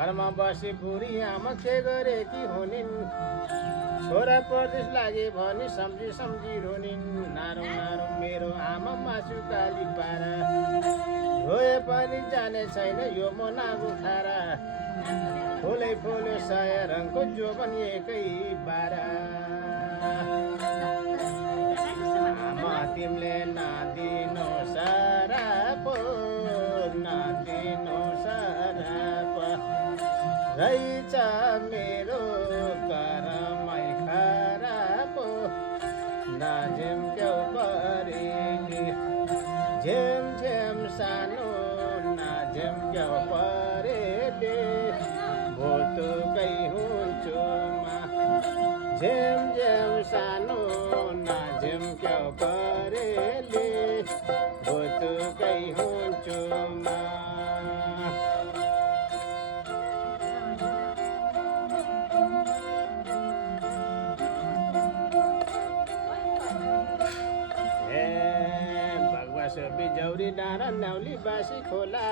घरमा बसी बुढी आमा के गरेकी हुनिन् छोरा परदेश लागे भनी सम्झी सम्झी रोनिन् नारौ नारौ मेरो आमा मासु काली पारा रोए पनि जाने छैन यो मनाको खारा फुलै फुल्यो सय रङको जोबन एकै बारा आमा तिमीले नदिनु सराप नदिनु सराप रहेछ मेरो करमै खराब नझिम्क्यौ परेली झेम झेम सानो नझिम्क्यौ परेली भोतुकै हुन्छु झेम झेम सानो नझिम्क्यौ परेली भोतुकै हुन्छु बिजौरी डाँडा नाउली बासी खोला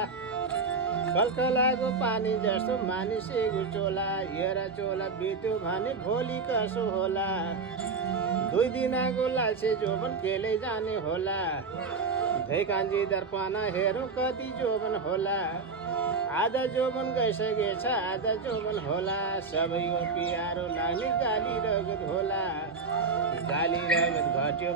कलकलाको पानी जस्तो मानिसेको चोला हेरा चोला बित्यो भने भोलि कसो होला 2 दिनको लाल्छे जोबन केले जाने होला धैकान्जी दर्पणा हेरौँ कति जोबन होला आधा जोबन गइसकेछ आधा जोबन होला सबैको प्यारो लाग्ने गाली रगत होला गाली रगत घट्यो